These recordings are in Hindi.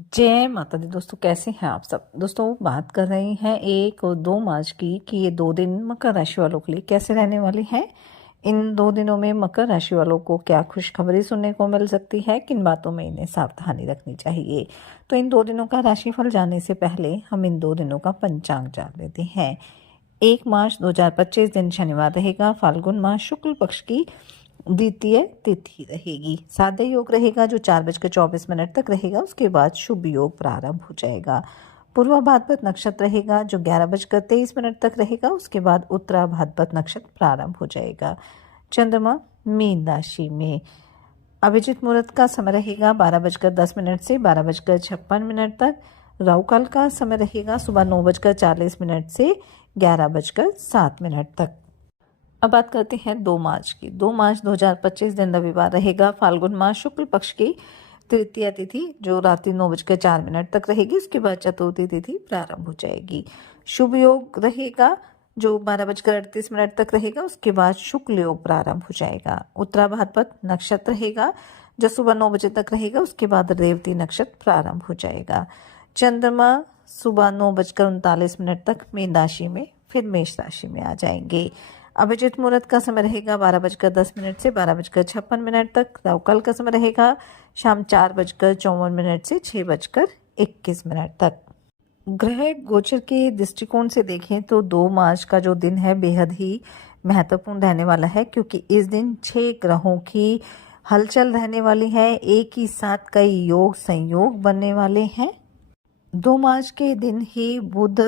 जय माता दी। दोस्तों कैसे हैं आप सब। दोस्तों बात कर रहे हैं 1 और 2 मार्च की कि ये 2 दिन मकर राशि वालों के लिए कैसे रहने वाले हैं। इन 2 दिनों में मकर राशि वालों को क्या खुशखबरी सुनने को मिल सकती है, किन बातों में इन्हें सावधानी रखनी चाहिए। तो इन 2 दिनों का राशिफल जानने से पहले हम इन 2 दिनों का पंचांग जान लेते हैं। 1 मार्च 2025 दिन शनिवार रहेगा, फाल्गुन मास शुक्ल पक्ष की द्वितीय तिथि रहेगी। साध्य योग रहेगा जो 4:24 तक रहेगा, उसके बाद शुभ योग प्रारंभ हो जाएगा। पूर्वा भाद्रपद नक्षत्र रहेगा जो 11:23 तक रहेगा, उसके बाद उत्तरा भाद्रपद नक्षत्र प्रारंभ हो जाएगा। चंद्रमा मीन राशि में। अभिजित मुहूर्त का समय रहेगा 12:10 से 12:56 तक। राहु काल का समय रहेगा सुबह 9:40 से 11:07 तक। अब बात करते हैं 2 मार्च की। 2 मार्च 2025 दिन रविवार रहेगा, फाल्गुन मास शुक्ल पक्ष की तृतीया तिथि जो रात्रि 9:04 तक रहेगी, उसके बाद चतुर्थी तिथि प्रारंभ हो जाएगी। शुभ योग रहेगा जो 12:38 तक रहेगा, उसके बाद शुक्ल योग प्रारंभ हो जाएगा। उत्तरा भाद्रपद नक्षत्र रहेगा जो सुबह 9 बजे तक रहेगा, उसके बाद रेवती नक्षत्र प्रारंभ हो जाएगा। चंद्रमा सुबह 9:39 तक मीन राशि में फिर मेष राशि में आ जाएंगे। अभिजित मुहूर्त का समय रहेगा 12:10 से 12:56 तक। राहु काल का समय रहेगा शाम 4:54 से 6:21 तक। ग्रह गोचर के दृष्टिकोण से देखें तो 2 मार्च का जो दिन है बेहद ही महत्वपूर्ण रहने वाला है, क्योंकि इस दिन 6 ग्रहों की हलचल रहने वाली है। एक ही साथ कई योग संयोग बनने वाले हैं। 2 मार्च के दिन ही बुध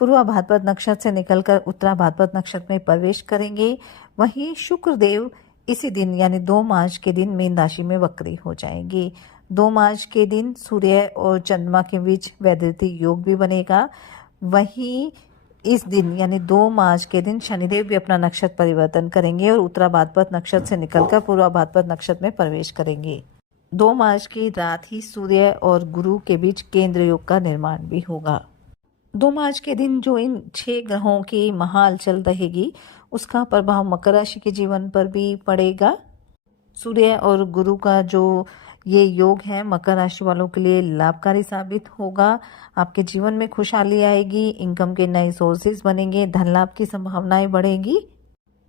पूर्वा भाद्रपद नक्षत्र से निकलकर उत्तरा भाद्रपद नक्षत्र में प्रवेश करेंगे। वहीं शुक्रदेव इसी दिन यानी 2 मार्च के दिन मीन राशि में वक्री हो जाएंगे। 2 मार्च के दिन सूर्य और चंद्रमा के बीच वैधृति योग भी बनेगा। वहीं इस दिन यानी 2 मार्च के दिन शनिदेव भी अपना नक्षत्र परिवर्तन करेंगे और उत्तरा भाद्रपद नक्षत्र से निकलकर पूर्वा भाद्रपद नक्षत्र में प्रवेश करेंगे। 2 मार्च की रात ही सूर्य और गुरु के बीच केंद्र योग का निर्माण भी होगा। 2 मार्च के दिन जो इन 6 ग्रहों की महाहलचल रहेगी, उसका प्रभाव मकर राशि के जीवन पर भी पड़ेगा। सूर्य और गुरु का जो ये योग है मकर राशि वालों के लिए लाभकारी साबित होगा। आपके जीवन में खुशहाली आएगी, इनकम के नए सोर्सेज बनेंगे, धन लाभ की संभावनाएं बढ़ेंगी।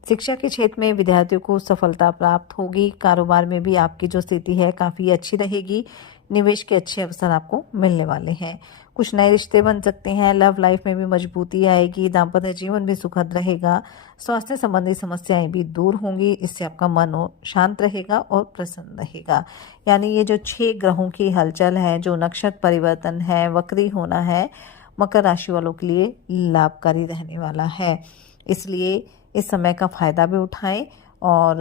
शिक्षा के क्षेत्र में विद्यार्थियों को सफलता प्राप्त होगी। कारोबार में भी आपकी जो स्थिति है काफ़ी अच्छी रहेगी। निवेश के अच्छे अवसर आपको मिलने वाले हैं। कुछ नए रिश्ते बन सकते हैं। लव लाइफ में भी मजबूती आएगी। दाम्पत्य जीवन भी सुखद रहेगा। स्वास्थ्य संबंधी समस्याएं भी दूर होंगी। इससे आपका मन शांत रहेगा और प्रसन्न रहेगा। यानी ये जो 6 ग्रहों की हलचल है, जो नक्षत्र परिवर्तन है, वक्री होना है, मकर राशि वालों के लिए लाभकारी रहने वाला है। इसलिए इस समय का फायदा भी उठाएं और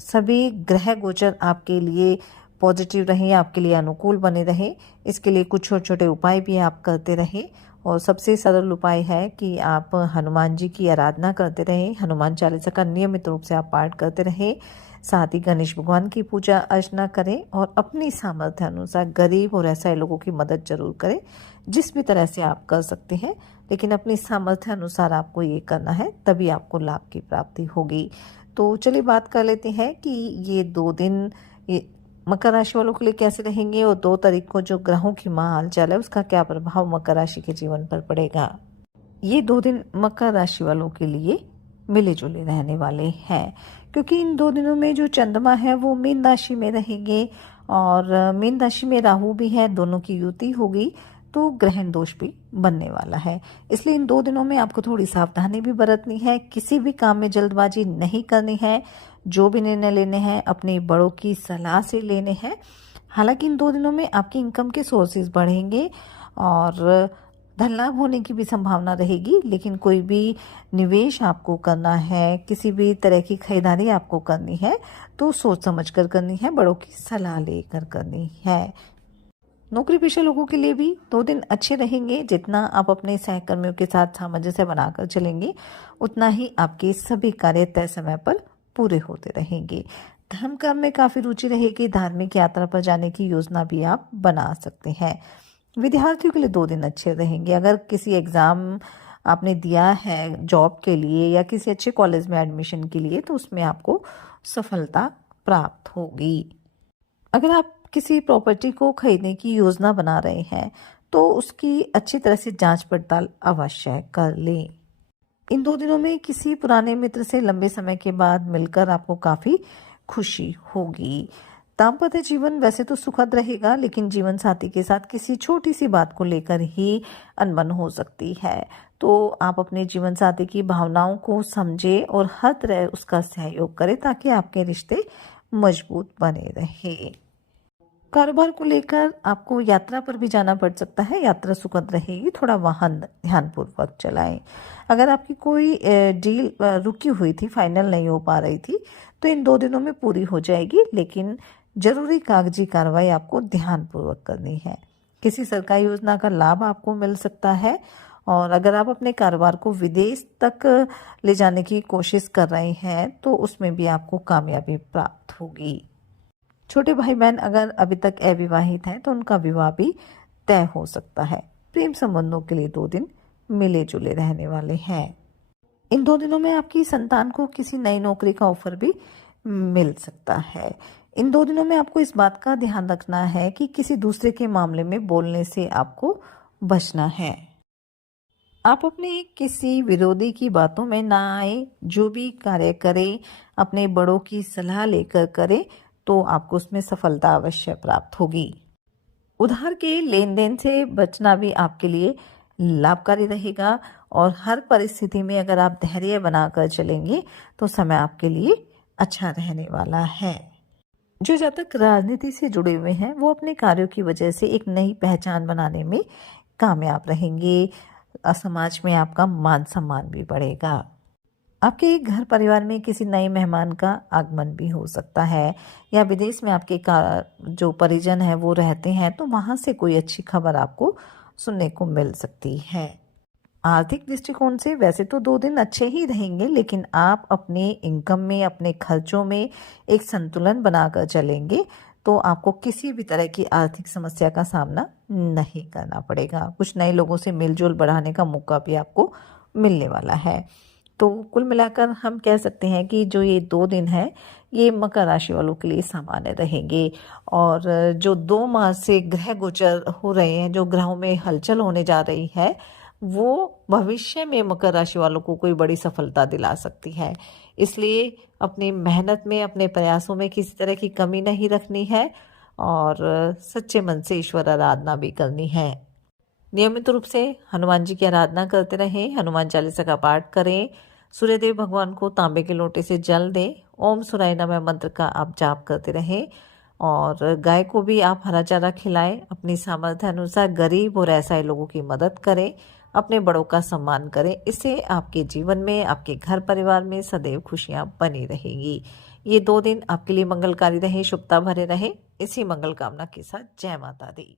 सभी ग्रह गोचर आपके लिए पॉजिटिव रहे, आपके लिए अनुकूल बने रहे। इसके लिए कुछ छोटे छोटे उपाय भी आप करते रहे और सबसे सरल उपाय है कि आप हनुमान जी की आराधना करते रहे। हनुमान चालीसा का नियमित रूप से आप पाठ करते रहे। साथ ही गणेश भगवान की पूजा अर्चना करें और अपनी सामर्थ्य अनुसार गरीब और असहाय लोगों की मदद जरूर करें। जिस भी तरह से आप कर सकते हैं, लेकिन अपनी सामर्थ्य अनुसार आपको ये करना है, तभी आपको लाभ की प्राप्ति होगी। तो चलिए बात कर लेते हैं कि ये 2 दिन ये मकर राशि वालों के लिए कैसे रहेंगे और 2 तारीख को जो ग्रहों की महाहलचल है उसका क्या प्रभाव मकर राशि के जीवन पर पड़ेगा। ये 2 दिन मकर राशि वालों के लिए मिले जुले रहने वाले हैं, क्योंकि इन 2 दिनों में जो चंद्रमा है वो मीन राशि में रहेंगे और मीन राशि में राहु भी है, दोनों की युति होगी, तो ग्रहण दोष भी बनने वाला है। इसलिए इन 2 दिनों में आपको थोड़ी सावधानी भी बरतनी है। किसी भी काम में जल्दबाजी नहीं करनी है। जो भी निर्णय लेने हैं अपने बड़ों की सलाह से लेने हैं। हालांकि इन 2 दिनों में आपकी इनकम के सोर्सेज बढ़ेंगे और धन लाभ होने की भी संभावना रहेगी, लेकिन कोई भी निवेश आपको करना है, किसी भी तरह की खरीदारी आपको करनी है तो सोच समझ कर करनी है, बड़ों की सलाह लेकर करनी है। नौकरी पेशा लोगों के लिए भी 2 दिन अच्छे रहेंगे। जितना आप अपने सहकर्मियों के साथ सामंजस्य बनाकर चलेंगे, उतना ही आपके सभी कार्य तय समय पर पूरे होते रहेंगे। धर्म कर्म में काफ़ी रुचि रहेगी। धार्मिक यात्रा पर जाने की योजना भी आप बना सकते हैं। विद्यार्थियों के लिए 2 दिन अच्छे रहेंगे। अगर किसी एग्ज़ाम आपने दिया है जॉब के लिए या किसी अच्छे कॉलेज में एडमिशन के लिए, तो उसमें आपको सफलता प्राप्त होगी। अगर आप किसी प्रॉपर्टी को खरीदने की योजना बना रहे हैं तो उसकी अच्छी तरह से जांच पड़ताल अवश्य कर लें। इन 2 दिनों में किसी पुराने मित्र से लंबे समय के बाद मिलकर आपको काफ़ी खुशी होगी। दाम्पत्य जीवन वैसे तो सुखद रहेगा, लेकिन जीवन साथी के साथ किसी छोटी सी बात को लेकर ही अनबन हो सकती है। तो आप अपने जीवन साथी की भावनाओं को समझें और हर तरह उसका सहयोग करें ताकि आपके रिश्ते मजबूत बने रहे। कारोबार को लेकर आपको यात्रा पर भी जाना पड़ सकता है। यात्रा सुखद रहेगी, थोड़ा वाहन ध्यानपूर्वक चलाएं। अगर आपकी कोई डील रुकी हुई थी, फाइनल नहीं हो पा रही थी, तो इन 2 दिनों में पूरी हो जाएगी, लेकिन जरूरी कागजी कार्रवाई आपको ध्यानपूर्वक करनी है। किसी सरकारी योजना का लाभ आपको मिल सकता है और अगर आप अपने कारोबार को विदेश तक ले जाने की कोशिश कर रहे हैं तो उसमें भी आपको कामयाबी प्राप्त होगी। छोटे भाई बहन अगर अभी तक अविवाहित हैं तो उनका विवाह भी तय हो सकता है। प्रेम संबंधों के लिए 2 दिन मिले जुले रहने वाले हैं। इन 2 दिनों में आपकी संतान को किसी नई नौकरी का ऑफर भी मिल सकता है। इन 2 दिनों में आपको इस बात का ध्यान रखना है कि किसी दूसरे के मामले में बोलने से आपको बचना है। आप अपने किसी विरोधी की बातों में ना आए। जो भी कार्य करें अपने बड़ों की सलाह लेकर करें तो आपको उसमें सफलता अवश्य प्राप्त होगी। उधार के लेन देन से बचना भी आपके लिए लाभकारी रहेगा और हर परिस्थिति में अगर आप धैर्य बनाकर चलेंगे तो समय आपके लिए अच्छा रहने वाला है। जो जातक राजनीति से जुड़े हुए हैं वो अपने कार्यों की वजह से एक नई पहचान बनाने में कामयाब रहेंगे। समाज में आपका मान सम्मान भी बढ़ेगा। आपके घर परिवार में किसी नए मेहमान का आगमन भी हो सकता है या विदेश में आपके जो परिजन है वो रहते हैं तो वहां से कोई अच्छी खबर आपको सुनने को मिल सकती है। आर्थिक दृष्टिकोण से वैसे तो 2 दिन अच्छे ही रहेंगे, लेकिन आप अपने इनकम में, अपने खर्चों में एक संतुलन बनाकर चलेंगे तो आपको किसी भी तरह की आर्थिक समस्या का सामना नहीं करना पड़ेगा। कुछ नए लोगों से मेलजोल बढ़ाने का मौका भी आपको मिलने वाला है। तो कुल मिलाकर हम कह सकते हैं कि जो ये 2 दिन है ये मकर राशि वालों के लिए सामान्य रहेंगे और जो 2 माह से ग्रह गोचर हो रहे हैं, जो ग्रहों में हलचल होने जा रही है, वो भविष्य में मकर राशि वालों को कोई बड़ी सफलता दिला सकती है। इसलिए अपनी मेहनत में, अपने प्रयासों में किसी तरह की कमी नहीं रखनी है और सच्चे मन से ईश्वर आराधना भी करनी है। नियमित रूप से हनुमान जी की आराधना करते रहें, हनुमान चालीसा का पाठ करें, सूर्यदेव भगवान को तांबे के लोटे से जल दें, ओम सूर्याय नमः मंत्र का आप जाप करते रहें और गाय को भी आप हरा चारा खिलाएं। अपनी सामर्थ्य अनुसार गरीब और असहाय लोगों की मदद करें, अपने बड़ों का सम्मान करें। इससे आपके जीवन में, आपके घर परिवार में सदैव खुशियां बनी रहेंगी। ये 2 दिन आपके लिए मंगलकारी रहे, शुभता भरे रहे। इसी मंगल कामना के साथ जय माता दी।